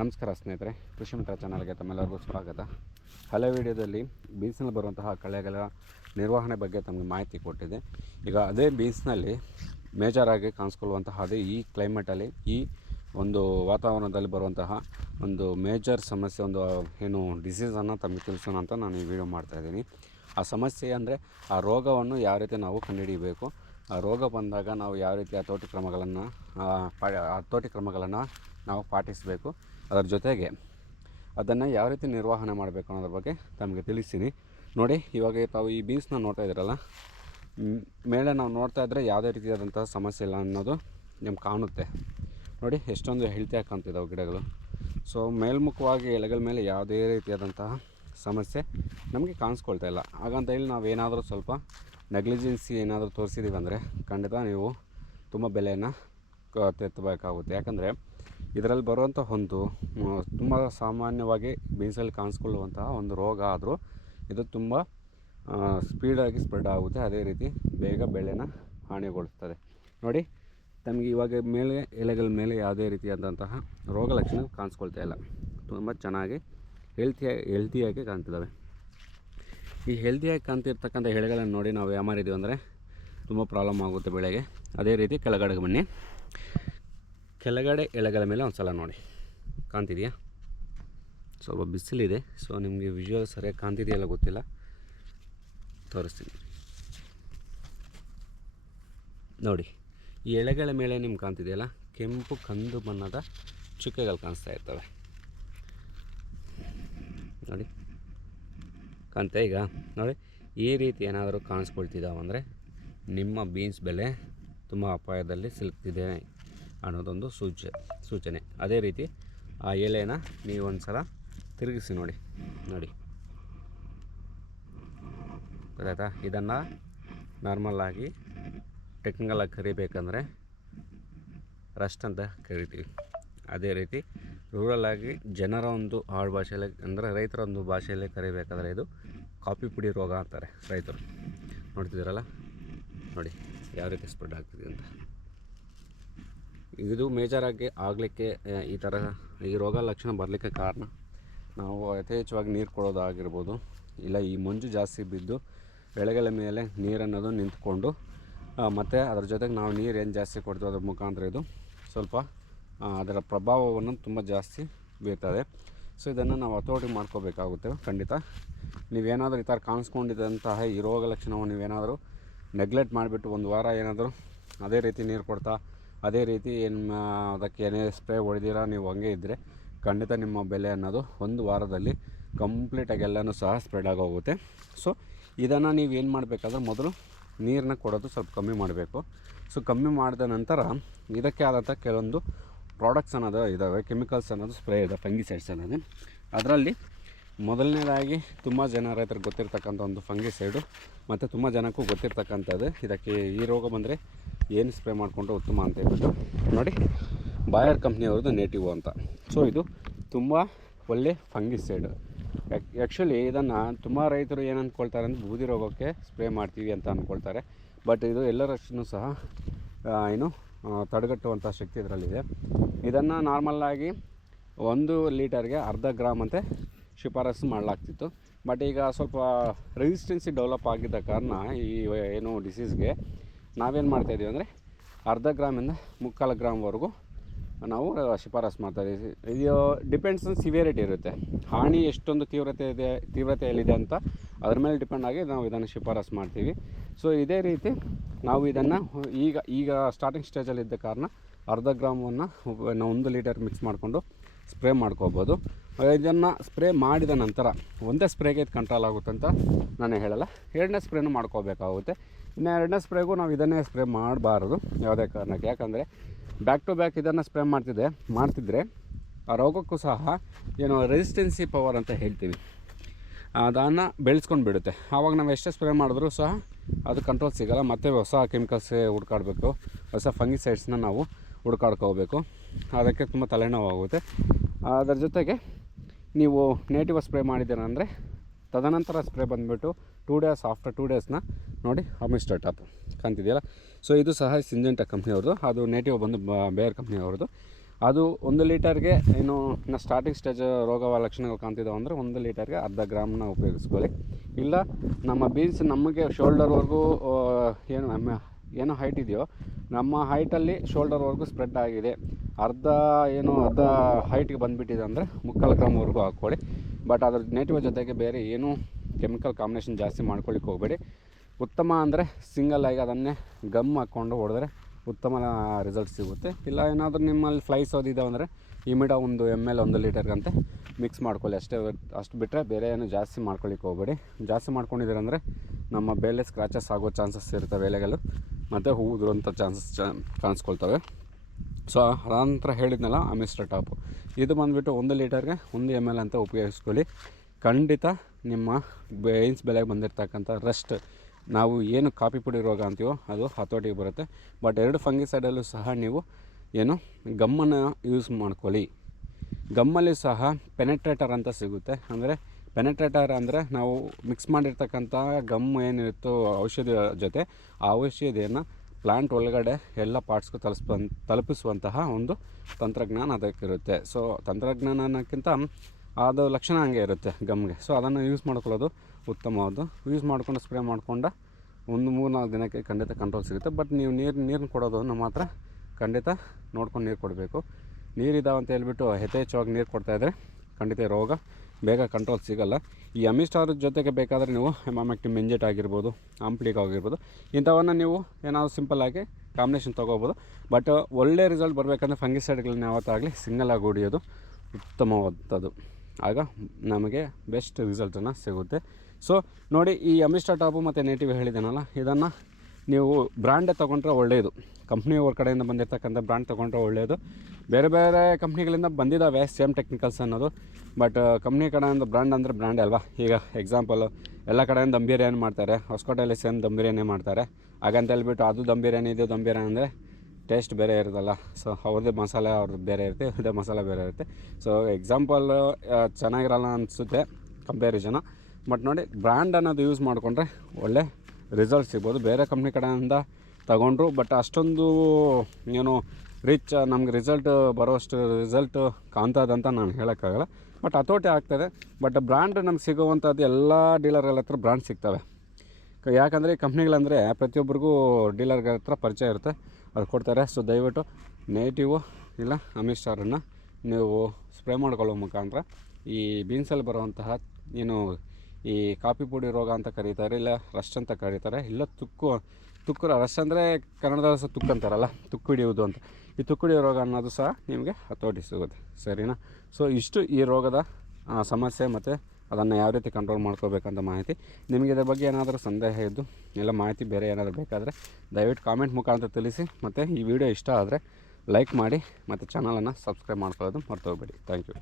ನಮಸ್ಕಾರ ಸ್ನೇಹಿತರೆ, ಕೃಷಿ ಮಿತ್ರ ಚಾನಲ್ಗೆ ತಮ್ಮೆಲ್ಲರಿಗೂ ಸ್ವಾಗತ. ಹಳೆ ವಿಡಿಯೋದಲ್ಲಿ ಬೀನ್ಸ್ನಲ್ಲಿ ಬರುವಂತಹ ಕಳೆಗಳ ನಿರ್ವಹಣೆ ಬಗ್ಗೆ ತಮಗೆ ಮಾಹಿತಿ ಕೊಟ್ಟಿದೆ. ಈಗ ಅದೇ ಬೀನ್ಸ್ನಲ್ಲಿ ಮೇಜರಾಗಿ ಕಾಣಿಸ್ಕೊಳ್ಳುವಂತಹ ಅದೇ ಈ ಕ್ಲೈಮೇಟಲ್ಲಿ ಈ ಒಂದು ವಾತಾವರಣದಲ್ಲಿ ಬರುವಂತಹ ಒಂದು ಮೇಜರ್ ಸಮಸ್ಯೆ, ಒಂದು ಏನು ಡಿಸೀಸನ್ನು ತಮಗೆ ತಿಳಿಸೋಣ ಅಂತ ನಾನು ಈ ವಿಡಿಯೋ ಮಾಡ್ತಾಯಿದ್ದೀನಿ. ಆ ಸಮಸ್ಯೆ ಅಂದರೆ ಆ ರೋಗವನ್ನು ಯಾವ ರೀತಿ ನಾವು ಕಂಡುಹಿಡಿಯಬೇಕು, ಆ ರೋಗ ಬಂದಾಗ ನಾವು ಯಾವ ರೀತಿ ಹತೋಟಿ ಕ್ರಮಗಳನ್ನು ನಾವು ಪಾಟಿಸಬೇಕು, ಅದರ ಜೊತೆಗೆ ಅದನ್ನು ಯಾವ ರೀತಿ ನಿರ್ವಹಣೆ ಮಾಡಬೇಕು ಅನ್ನೋದ್ರ ಬಗ್ಗೆ ತಮಗೆ ತಿಳಿಸ್ತೀನಿ. ನೋಡಿ, ಇವಾಗ ತಾವು ಈ ಬೀನ್ಸ್ನ ನೋಡ್ತಾ ಇದ್ದೀರಲ್ಲ, ಮೇಲೆ ನಾವು ನೋಡ್ತಾ ಇದ್ದರೆ ಯಾವುದೇ ರೀತಿಯಾದಂತಹ ಸಮಸ್ಯೆ ಇಲ್ಲ ಅನ್ನೋದು ನಿಮ್ಗೆ ಕಾಣುತ್ತೆ. ನೋಡಿ, ಎಷ್ಟೊಂದು ಹೆಲ್ತಿಯಾಗಿ ಕಾಣ್ತಿದ್ದಾವೆ ಗಿಡಗಳು. ಸೊ ಮೇಲ್ಮುಖವಾಗಿ ಎಲೆಗಳ ಮೇಲೆ ಯಾವುದೇ ರೀತಿಯಾದಂತಹ ಸಮಸ್ಯೆ ನಮಗೆ ಕಾಣಿಸ್ಕೊಳ್ತಾ ಇಲ್ಲ. ಹಾಗಂತ ಹೇಳಿ ನಾವೇನಾದರೂ ಸ್ವಲ್ಪ ನೆಗ್ಲಿಜೆನ್ಸಿ ಏನಾದರೂ ತೋರಿಸಿದ್ದೀವಿ ಅಂದರೆ ಖಂಡಿತ ನೀವು ತುಂಬ ಬೆಲೆಯನ್ನು ತೆತ್ತಬೇಕಾಗುತ್ತೆ. ಯಾಕಂದರೆ ಇದರಲ್ಲಿ ಬರುವಂಥ ಒಂದು ತುಂಬ ಸಾಮಾನ್ಯವಾಗಿ ಬೀನ್ಸಲ್ಲಿ ಕಾಣಿಸ್ಕೊಳ್ಳುವಂತಹ ಒಂದು ರೋಗ ಆದರೂ ಇದು ತುಂಬ ಸ್ಪೀಡಾಗಿ ಸ್ಪ್ರೆಡ್ ಆಗುತ್ತೆ, ಅದೇ ರೀತಿ ಬೇಗ ಬೆಳೆನ ಹಾನಿಗೊಳಿಸ್ತದೆ. ನೋಡಿ, ತಮಗೆ ಇವಾಗ ಮೇಲೆ ಎಲೆಗಳ ಮೇಲೆ ಯಾವುದೇ ರೀತಿಯಾದಂತಹ ರೋಗ ಲಕ್ಷಣ ಕಾಣಿಸ್ಕೊಳ್ತಾ ಇಲ್ಲ, ತುಂಬ ಚೆನ್ನಾಗಿ ಹೆಲ್ತಿಯಾಗಿ ಕಾಣ್ತಿದ್ದಾವೆ. ಈ ಹೆಲ್ತಿಯಾಗಿ ಕಾಣ್ತಿರ್ತಕ್ಕಂಥ ಎಲೆಗಳನ್ನು ನೋಡಿ ನಾವು ಯಾಮಾರಿದ್ದೀವಿ ಅಂದರೆ ತುಂಬ ಪ್ರಾಬ್ಲಮ್ ಆಗುತ್ತೆ ಬೆಳೆಗೆ. ಅದೇ ರೀತಿ ಕೆಳಗಡೆಗೆ ಬನ್ನಿ, ಕೆಳಗಡೆ ಎಲೆಗಳ ಮೇಲೆ ಒಂದು ಸಲ ನೋಡಿ, ಕಾಣ್ತಿದೆಯಾ? ಸ್ವಲ್ಪ ಬಿಸಿಲಿದೆ, ಸೊ ನಿಮಗೆ ವಿಜುವಲ್ ಸರಿಯಾಗಿ ಕಾಣ್ತಿದೆಯಲ್ಲ ಗೊತ್ತಿಲ್ಲ, ತೋರಿಸ್ತೀನಿ ನೋಡಿ. ಈ ಎಲೆಗಳ ಮೇಲೆ ನಿಮ್ಗೆ ಕಾಣ್ತಿದೆಯಲ್ಲ, ಕೆಂಪು ಕಂದು ಬಣ್ಣದ ಚುಕ್ಕೆಗಳು ಕಾಣಿಸ್ತಾ ಇರ್ತವೆ ನೋಡಿ, ಕಾಣ್ತಾ? ಈಗ ನೋಡಿ, ಈ ರೀತಿ ಏನಾದರೂ ಕಾಣಿಸ್ಕೊಳ್ತಿದ್ದಾವಂದರೆ ನಿಮ್ಮ ಬೀನ್ಸ್ ಬೆಲೆ ತುಂಬ ಅಪಾಯದಲ್ಲಿ ಸಿಲುಕ್ತಿದೆ ಅನ್ನೋದೊಂದು ಸೂಚನೆ. ಅದೇ ರೀತಿ ಆ ಎಲೆನ ನೀವು ಒಂದು ಸಲ ತಿರುಗಿಸಿ ನೋಡಿ. ಗೊತ್ತಾಯ್ತಾ? ಇದನ್ನು ನಾರ್ಮಲ್ಲಾಗಿ ಟೆಕ್ನಿಕಲಾಗಿ ಕರಿಬೇಕಂದ್ರೆ ರಸ್ಟ್ ಅಂತ ಕರಿತೀವಿ. ಅದೇ ರೀತಿ ರೂರಲಾಗಿ ಜನರ ಒಂದು ಆಡು ಭಾಷೆಯಲ್ಲಿ ಅಂದರೆ ರೈತರ ಒಂದು ಭಾಷೆಯಲ್ಲಿ ಕರಿಬೇಕಾದ್ರೆ ಇದು ಕಾಫಿ ಪುಡಿ ರೋಗ ಅಂತಾರೆ ರೈತರು. ನೋಡ್ತಿದ್ದೀರಲ್ಲ, ನೋಡಿ ಯಾವ ರೀತಿ ಸ್ಪ್ರೆಡ್ ಆಗ್ತಿದೆ ಅಂತ. ಇದು ಮೇಜರಾಗಿ ಆಗಲಿಕ್ಕೆ ಈ ರೋಗ ಲಕ್ಷಣ ಬರಲಿಕ್ಕೆ ಕಾರಣ ನಾವು ಯಥೇಚ್ಛವಾಗಿ ನೀರು ಕೊಡೋದಾಗಿರ್ಬೋದು, ಇಲ್ಲ ಈ ಮಂಜು ಜಾಸ್ತಿ ಬಿದ್ದು ಬೆಳೆಗಳ ಮೇಲೆ ನೀರನ್ನೋದು ನಿಂತ್ಕೊಂಡು ಮತ್ತು ಅದರ ಜೊತೆಗೆ ನಾವು ನೀರು ಏನು ಜಾಸ್ತಿ ಕೊಡ್ತೀವಿ ಅದ್ರ ಮುಖಾಂತರ ಇದು ಸ್ವಲ್ಪ ಅದರ ಪ್ರಭಾವವನ್ನು ತುಂಬ ಜಾಸ್ತಿ ಬೀರ್ತದೆ. ಸೊ ಇದನ್ನು ನಾವು ಹತೋಟಿ ಮಾಡ್ಕೋಬೇಕಾಗುತ್ತೆ. ಖಂಡಿತ ನೀವೇನಾದರೂ ಈ ಥರ ಕಾಣಿಸ್ಕೊಂಡಿದ್ದಂತಹ ಈ ರೋಗ ಲಕ್ಷಣವನ್ನು ನೀವೇನಾದರೂ ನೆಗ್ಲೆಕ್ಟ್ ಮಾಡಿಬಿಟ್ಟು ಒಂದು ವಾರ ಏನಾದರೂ ಅದೇ ರೀತಿ ನೀರು ಕೊಡ್ತಾ ಅದೇ ರೀತಿ ಅದಕ್ಕೆ ಏನೇ ಸ್ಪ್ರೇ ಹೊಡೆದಿರ ನೀವು ಹಂಗೆ ಇದ್ದರೆ ಖಂಡಿತ ನಿಮ್ಮ ಬೆಲೆ ಅನ್ನೋದು ಒಂದು ವಾರದಲ್ಲಿ ಕಂಪ್ಲೀಟಾಗಿ ಎಲ್ಲನೂ ಸಹ ಸ್ಪ್ರೆಡ್ ಆಗೋಗುತ್ತೆ. ಸೊ ಇದನ್ನು ನೀವು ಏನು ಮಾಡಬೇಕಾದ್ರೆ ಮೊದಲು ನೀರನ್ನ ಕೊಡೋದು ಸ್ವಲ್ಪ ಕಮ್ಮಿ ಮಾಡಬೇಕು. ಸೊ ಕಮ್ಮಿ ಮಾಡಿದ ನಂತರ ಇದಕ್ಕೆ ಆದಂಥ ಕೆಲವೊಂದು ಪ್ರಾಡಕ್ಟ್ಸ್ ಅನ್ನೋದು ಇದ್ದಾವೆ, ಕೆಮಿಕಲ್ಸ್ ಅನ್ನೋದು ಸ್ಪ್ರೇ ಇದೆ, ಫಂಗಿಸೈಡ್ಸ್ ಅನ್ನೋದು. ಅದರಲ್ಲಿ ಮೊದಲನೇದಾಗಿ ತುಂಬ ಜನ ರೈತರಿಗೆ ಗೊತ್ತಿರ್ತಕ್ಕಂಥ ಒಂದು ಫಂಗಿಸೈಡು ಮತ್ತು ತುಂಬ ಜನಕ್ಕೂ ಗೊತ್ತಿರ್ತಕ್ಕಂಥದ್ದು, ಇದಕ್ಕೆ ಈ ರೋಗ ಬಂದರೆ ಏನು ಸ್ಪ್ರೇ ಮಾಡಿಕೊಂಡ್ರೆ ಉತ್ತಮ ಅಂತ ಹೇಳ್ಬಿಟ್ಟು ನೋಡಿ, ಬಾಯರ್ ಕಂಪ್ನಿಯವ್ರದ್ದು ನೇಟಿವ್ ಅಂತ. ಸೊ ಇದು ತುಂಬ ಒಳ್ಳೆ ಫಂಗಿಸೈಡು. ಆ್ಯಕ್ಚುಲಿ ಇದನ್ನು ತುಂಬ ರೈತರು ಏನು ಅಂದ್ಕೊಳ್ತಾರೆ ಅಂದರೆ ಬೂದಿ ರೋಗಕ್ಕೆ ಸ್ಪ್ರೇ ಮಾಡ್ತೀವಿ ಅಂತ ಅಂದ್ಕೊಳ್ತಾರೆ. ಬಟ್ ಇದು ಎಲ್ಲರಷ್ಟು ಸಹ ತಡೆಗಟ್ಟುವಂಥ ಶಕ್ತಿ ಇದರಲ್ಲಿದೆ. ಇದನ್ನು ನಾರ್ಮಲ್ಲಾಗಿ 1 ಲೀಟರ್ಗೆ 0.5 ಗ್ರಾಮ್ ಅಂತೆ ಶಿಫಾರಸು ಮಾಡಲಾಗ್ತಿತ್ತು. ಬಟ್ ಈಗ ಸ್ವಲ್ಪ ರೆಸಿಸ್ಟೆನ್ಸಿ ಡೆವಲಪ್ ಆಗಿದ್ದ ಕಾರಣ ಈ ಏನು ಡಿಸೀಸ್ಗೆ ನಾವೇನು ಮಾಡ್ತಾಯಿದ್ದೀವಿ ಅಂದರೆ 0.5 ಗ್ರಾಮಿಂದ 3/4 ಗ್ರಾಮ್ವರೆಗೂ ನಾವು ಶಿಫಾರಸು ಮಾಡ್ತಾಯಿದ್ದೀವಿ. ಇದು ಡಿಪೆಂಡ್ಸ್ ಆನ್ ಸಿವಿಯರಿಟಿ ಇರುತ್ತೆ, ಹಾನಿ ಎಷ್ಟೊಂದು ತೀವ್ರತೆಯಲ್ಲಿದೆ ಅಂತ ಅದ್ರ ಮೇಲೆ ಡಿಪೆಂಡ್ ಆಗಿ ನಾವು ಇದನ್ನು ಶಿಫಾರಸು ಮಾಡ್ತೀವಿ. ಸೊ ಇದೇ ರೀತಿ ನಾವು ಇದನ್ನು ಈಗ ಸ್ಟಾರ್ಟಿಂಗ್ ಸ್ಟೇಜಲ್ಲಿದ್ದ ಕಾರಣ 0.5 ಗ್ರಾಮನ್ನು 1 ಲೀಟರ್ ಮಿಕ್ಸ್ ಮಾಡಿಕೊಂಡು ಸ್ಪ್ರೇ ಮಾಡ್ಕೋಬೋದು. ಇದನ್ನು ಸ್ಪ್ರೇ ಮಾಡಿದ ನಂತರ ಒಂದೇ ಸ್ಪ್ರೇಗೆ ಇದು ಕಂಟ್ರೋಲ್ ಆಗುತ್ತೆ ಅಂತ ನಾನು ಹೇಳಲ್ಲ, 2ನೇ ಸ್ಪ್ರೇನೂ ಮಾಡ್ಕೋಬೇಕಾಗುತ್ತೆ. ಇನ್ನು 2ನೇ ಸ್ಪ್ರೇಗೂ ನಾವು ಇದನ್ನೇ ಸ್ಪ್ರೇ ಮಾಡಬಾರ್ದು ಯಾವುದೇ ಕಾರಣಕ್ಕೆ. ಯಾಕಂದರೆ ಬ್ಯಾಕ್ ಟು ಬ್ಯಾಕ್ ಇದನ್ನು ಸ್ಪ್ರೇ ಮಾಡ್ತಿದ್ರೆ ಆ ರೋಗಕ್ಕೂ ಸಹ ರೆಸಿಸ್ಟೆನ್ಸಿ ಪವರ್ ಅಂತ ಹೇಳ್ತೀವಿ, ಅದನ್ನು ಬೆಳೆಸ್ಕೊಂಡು ಬಿಡುತ್ತೆ. ಆವಾಗ ನಾವು ಎಷ್ಟೇ ಸ್ಪ್ರೇ ಮಾಡಿದ್ರೂ ಸಹ ಅದು ಕಂಟ್ರೋಲ್ ಸಿಗೋಲ್ಲ. ಮತ್ತು ಹೊಸ ಕೆಮಿಕಲ್ಸ್ ಹುಡ್ಕಾಡಬೇಕು, ಹೊಸ ಫಂಗಿಸೈಡ್ಸ್ನ ನಾವು ಹುಡ್ಕಾಡ್ಕೋಬೇಕು, ಅದಕ್ಕೆ ತುಂಬ ತಲೆನೋವಾಗುತ್ತೆ. ಅದರ ಜೊತೆಗೆ ನೀವು ನೇಟಿವ್ ಸ್ಪ್ರೇ ಮಾಡಿದ್ದೀರಂದರೆ ತದನಂತರ ಸ್ಪ್ರೇ ಬಂದುಬಿಟ್ಟು 2 ಡೇಸ್ ಆಫ್ಟರ್ 2 ಡೇಸ್ನ ನೋಡಿ ಅಮಿಸ್ಟರ್ ಟಾಪ್ ಕಾಣ್ತಿದೆಯಲ್ಲ. ಸೊ ಇದು ಸಹ ಸಿಂಜೆಂಟಾ ಕಂಪ್ನಿಯವ್ರದ್ದು, ಅದು ನೇಟಿವ್ ಬಂದು ಬೇರ್ ಕಂಪ್ನಿಯವ್ರದ್ದು. ಅದು 1 ಲೀಟರ್ಗೆ ಏನು ಇನ್ನು ಸ್ಟಾರ್ಟಿಂಗ್ ಸ್ಟೇಜ್ ರೋಗ ಲಕ್ಷಣಗಳು ಕಾಣ್ತಿದ್ದಾವೆ ಅಂದರೆ 1 ಲೀಟರ್ಗೆ ಅರ್ಧ ಗ್ರಾಮ್ನ ಉಪಯೋಗಿಸ್ಕೊಳ್ಳಿ. ಇಲ್ಲ ನಮ್ಮ ಬೀನ್ಸ್ ನಮಗೆ ಶೋಲ್ಡರ್ವರೆಗೂ ಏನು ಹೈಟ್ ಇದೆಯೋ ನಮ್ಮ ಹೈಟಲ್ಲಿ ಶೋಲ್ಡರ್ವರೆಗೂ ಸ್ಪ್ರೆಡ್ ಆಗಿದೆ, ಅರ್ಧ ಹೈಟ್ಗೆ ಬಂದುಬಿಟ್ಟಿದೆ ಅಂದರೆ 3/4 ಗ್ರಾಮ್ವರೆಗೂ ಹಾಕ್ಕೊಳ್ಳಿ. ಬಟ್ ಅದ್ರ ನೇಟಿವ್ ಜೊತೆಗೆ ಬೇರೆ ಏನೂ ಕೆಮಿಕಲ್ ಕಾಂಬಿನೇಷನ್ ಜಾಸ್ತಿ ಮಾಡ್ಕೊಳ್ಳಿಕ್ಕೆ ಹೋಗಬೇಡಿ. ಉತ್ತಮ ಅಂದರೆ ಸಿಂಗಲ್ ಆಗಿ ಅದನ್ನೇ ಗಮ್ ಹಾಕ್ಕೊಂಡು ಹೊಡೆದ್ರೆ ಉತ್ತಮ ರಿಸಲ್ಟ್ ಸಿಗುತ್ತೆ. ಇಲ್ಲ ಏನಾದರೂ ನಿಮ್ಮಲ್ಲಿ ಫ್ಲೈಸ್ ಓದಿದ್ದಾವೆ ಅಂದರೆ ಇಮಿಡಾ 1 ml 1 ಲೀಟರ್ಗಂತೆ ಮಿಕ್ಸ್ ಮಾಡ್ಕೊಳ್ಳಿ ಅಷ್ಟು ಬಿಟ್ಟರೆ ಬೇರೆ ಏನು ಜಾಸ್ತಿ ಮಾಡ್ಕೊಳ್ಳಿಕ್ಕೆ ಹೋಗಬೇಡಿ. ಜಾಸ್ತಿ ಮಾಡ್ಕೊಂಡಿದ್ದೀರಂದರೆ ನಮ್ಮ ಬೇಲೆ ಸ್ಕ್ರಾಚಸ್ ಆಗೋ ಚಾನ್ಸಸ್ ಇರ್ತವೆ, ಎಲೆಗಳು ಮತ್ತು ಹೂ ಉದುರುವಂಥ ಚಾನ್ಸಸ್ ಕಾಣಿಸ್ಕೊಳ್ತವೆ. ಸೊ ಅನಂತರ ಹೇಳಿದ್ನಲ್ಲ ಅಮಿಸ್ಟರ್ ಟಾಪು, ಇದು ಬಂದುಬಿಟ್ಟು 1 ಲೀಟರ್ಗೆ 1 ml ಅಂತ ಉಪಯೋಗಿಸ್ಕೊಳ್ಳಿ. ಖಂಡಿತ ನಿಮ್ಮ ಬೀನ್ಸ್ ಬೆಳೆಗೆ ಬಂದಿರತಕ್ಕಂಥ ರಸ್ಟ್, ನಾವು ಏನು ಕಾಫಿ ಪುಡಿ ರೋಗ ಅಂತೀವೋ ಅದು ಹತೋಟಿಗೆ ಬರುತ್ತೆ. ಬಟ್ 2 ಫಂಗಿಸೈಡಲ್ಲೂ ಸಹ ನೀವು ಗಮ್ಮನ್ನು ಯೂಸ್ ಮಾಡ್ಕೊಳ್ಳಿ. ಗಮ್ಮಲ್ಲಿ ಸಹ ಪೆನೆಟ್ರೇಟರ್ ಅಂತ ಸಿಗುತ್ತೆ. ಅಂದರೆ ಪೆನೆಟ್ರೇಟರ್ ಅಂದರೆ ನಾವು ಮಿಕ್ಸ್ ಮಾಡಿರ್ತಕ್ಕಂಥ ಗಮ್ ಏನಿರುತ್ತೋ ಔಷಧಿ ಜೊತೆ ಆ ಔಷಧಿಯನ್ನು ಪ್ಲಾಂಟ್ ಒಳಗಡೆ ಎಲ್ಲ ಪಾರ್ಟ್ಸ್ಗೂ ತಲುಪಿಸುವಂತಹ ಒಂದು ತಂತ್ರಜ್ಞಾನ ಅದಕ್ಕಿರುತ್ತೆ. ಸೊ ತಂತ್ರಜ್ಞಾನ ಅನ್ನೋಕ್ಕಿಂತ ಅದು ಲಕ್ಷಣ ಹಂಗೆ ಇರುತ್ತೆ ಗಮ್ಗೆ. ಸೊ ಅದನ್ನು ಯೂಸ್ ಮಾಡ್ಕೊಳ್ಳೋದು ಉತ್ತಮವಾದ್ದು. ಯೂಸ್ ಮಾಡ್ಕೊಂಡು ಸ್ಪ್ರೇ ಮಾಡಿಕೊಂಡ 1-3-4 ದಿನಕ್ಕೆ ಖಂಡಿತ ಕಂಟ್ರೋಲ್ ಸಿಗುತ್ತೆ. ಬಟ್ ನೀವು ನೀರನ್ನ ಕೊಡೋದು ನಮ್ಮ ಹತ್ರ ಖಂಡಿತ ನೋಡ್ಕೊಂಡು ನೀರು ಕೊಡಬೇಕು. ನೀರಿದ್ದಾವೆ ಅಂತ ಹೇಳ್ಬಿಟ್ಟು ಯಥೇಚ್ಛವಾಗಿ ನೀರು ಕೊಡ್ತಾಯಿದ್ರೆ ಖಂಡಿತ ರೋಗ ಬೇಗ ಕಂಟ್ರೋಲ್ ಸಿಗೋಲ್ಲ. ಈ ಅಮಿಸ್ಟಾರ್ ಜೊತೆಗೆ ಬೇಕಾದರೆ ನೀವು ಹೆಮಾಮೆಕ್ಟಿನ್ ಮೆಂಜೆಟ್ ಆಗಿರ್ಬೋದು, ಆಂಪ್ಲಿಕ್ ಆಗಿರ್ಬೋದು, ಇಂಥವನ್ನು ನೀವು ಏನಾದರೂ ಸಿಂಪಲ್ಲಾಗಿ ಕಾಂಬಿನೇಷನ್ ತೊಗೋಬೋದು. ಬಟ್ ಒಳ್ಳೆ ರಿಸಲ್ಟ್ ಬರಬೇಕಂದ್ರೆ ಫಂಗಿಸೈಡ್ಗಳನ್ನ ಯಾವತ್ತಾಗಲಿ ಸಿಂಗಲಾಗಿ ಹೊಡಿಯೋದು ಉತ್ತಮವಾದದ್ದು. ಆಗ ನಮಗೆ ಬೆಸ್ಟ್ ರಿಸಲ್ಟನ್ನು ಸಿಗುತ್ತೆ. ಸೊ ನೋಡಿ, ಈ ಅಮಿಸ್ಟರ್ ಟಾಪು ಮತ್ತು ನೇಟಿವ್ ಹೇಳಿದ್ದೇನಲ್ಲ, ಇದನ್ನು ನೀವು ಬ್ರ್ಯಾಂಡೇ ತೊಗೊಂಡ್ರೆ ಒಳ್ಳೆಯದು. ಕಂಪ್ನಿ ಅವ್ರ ಕಡೆಯಿಂದ ಬಂದಿರತಕ್ಕಂಥ ಬ್ರ್ಯಾಂಡ್ ತೊಗೊಂಡ್ರೆ ಒಳ್ಳೆಯದು. ಬೇರೆ ಬೇರೆ ಕಂಪ್ನಿಗಳಿಂದ ಬಂದಿದ್ದಾವೆ ಸೇಮ್ ಟೆಕ್ನಿಕಲ್ಸ್ ಅನ್ನೋದು. ಬಟ್ ಕಂಪ್ನಿ ಕಡೆಯಿಂದ ಬ್ರ್ಯಾಂಡ್ ಅಂದರೆ ಬ್ರ್ಯಾಂಡ್ ಅಲ್ವಾ. ಈಗ ಎಕ್ಸಾಂಪಲು ಎಲ್ಲ ಕಡೆಯಿಂದ ದಮ್ ಬಿರಿಯಾನಿ ಮಾಡ್ತಾರೆ, ಹೊಸಕೋಟೆಯಲ್ಲಿ ಸೇಮ್ ದಮ್ ಬಿರಿಯಾನಿ ಮಾಡ್ತಾರೆ. ಹಾಗಂತ ಹೇಳ್ಬಿಟ್ಟು ಅದು ದಮ್ ಬಿರಿಯಾನಿ ಇದು ದಮ್ ಬಿರಿಯಾನಿ ಅಂದರೆ ಟೇಸ್ಟ್ ಬೇರೆ ಇರೋದಲ್ಲ. ಸೊ ಅವ್ರದ್ದೇ ಮಸಾಲೆ ಅವ್ರದ್ದು ಬೇರೆ ಇರುತ್ತೆ, ಇವ್ರದ್ದೇ ಮಸಾಲೆ ಬೇರೆ ಇರುತ್ತೆ. ಸೊ ಎಕ್ಸಾಂಪಲ್ ಚೆನ್ನಾಗಿರಲ್ಲ ಅನಿಸುತ್ತೆ ಕಂಪ್ಯಾರಿಸನು. ಬಟ್ ನೋಡಿ, ಬ್ರ್ಯಾಂಡ್ ಅನ್ನೋದು ಯೂಸ್ ಮಾಡಿಕೊಂಡ್ರೆ ಒಳ್ಳೆ ರಿಸಲ್ಟ್ ಸಿಗ್ಬೋದು. ಬೇರೆ ಕಂಪ್ನಿ ಕಡೆಯಿಂದ ತಗೊಂಡ್ರು ಬಟ್ ಅಷ್ಟೊಂದು ಏನು ನಮ್ಗೆ ರಿಸಲ್ಟ್ ಬರೋಷ್ಟು ರಿಸಲ್ಟ್ ಕಾಣ್ತದಂತ ನಾನು ಹೇಳೋಕ್ಕಾಗಲ್ಲ. ಬಟ್ ಹತೋಟಿ ಆಗ್ತದೆ. ಬಟ್ ಬ್ರ್ಯಾಂಡ್ ನಮ್ಗೆ ಸಿಗುವಂಥದ್ದು ಎಲ್ಲ ಡೀಲರ್ಗಳ ಹತ್ರ ಬ್ರ್ಯಾಂಡ್ ಸಿಗ್ತವೆ. ಯಾಕಂದರೆ ಈ ಕಂಪ್ನಿಗಳಂದರೆ ಪ್ರತಿಯೊಬ್ಬರಿಗೂ ಡೀಲರ್ಗಳ ಹತ್ರ ಪರಿಚಯ ಇರುತ್ತೆ, ಅದು ಕೊಡ್ತಾರೆ. ಸೊ ದಯವಿಟ್ಟು ನೇಟಿವು ಇಲ್ಲ ಅಮಿಸ್ಟಾರನ್ನು ನೀವು ಸ್ಪ್ರೇ ಮಾಡ್ಕೊಳ್ಳೋ ಮುಖಾಂತರ ಈ ಬೀನ್ಸಲ್ಲಿ ಬರುವಂತಹ ಏನು ಈ ಕಾಫಿ ಪುಡಿ ರೋಗ ಅಂತ ಕರೀತಾರೆ, ಇಲ್ಲ ರಸ್ಟ್ ಅಂತ ಕರೀತಾರೆ, ಇಲ್ಲ ತುಕ್ಕು ರಸ್ಟ್ ಅಂದರೆ ಕನ್ನಡದಲ್ಲಿ ಸಹ ತುಕ್ಕು ಅಂತಾರಲ್ಲ, ತುಕ್ಕು ಹಿಡಿಯುವುದು ಅಂತ. ಈ ತುಕ್ಕು ಹಿಡಿಯೋ ರೋಗ ಅನ್ನೋದು ಸಹ ನಿಮಗೆ ಹತೋಟಿ ಸಿಗುತ್ತೆ. ಸರಿನಾ? ಸೊ ಇಷ್ಟು ಈ ರೋಗದ ಸಮಸ್ಯೆ ಮತ್ತು ಅದನ್ನು ಯಾವ ರೀತಿ ಕಂಟ್ರೋಲ್ ಮಾಡ್ಕೋಬೇಕಂತ ಮಾಹಿತಿ. ನಿಮಗೆ ಇದರ ಬಗ್ಗೆ ಏನಾದರೂ ಸಂದೇಹ ಇದ್ದು ಇಲ್ಲ ಮಾಹಿತಿ ಬೇರೆ ಏನಾದರೂ ಬೇಕಾದರೆ ದಯವಿಟ್ಟು ಕಾಮೆಂಟ್ ಮುಖಾಂತರ ತಿಳಿಸಿ. ಮತ್ತು ಈ ವಿಡಿಯೋ ಇಷ್ಟ ಆದರೆ ಲೈಕ್ ಮಾಡಿ ಮತ್ತು ಚಾನಲನ್ನು ಸಬ್ಸ್ಕ್ರೈಬ್ ಮಾಡ್ಕೊಳ್ಳೋದು ಮರ್ತೋಗ್ಬೇಡಿ. Thank you.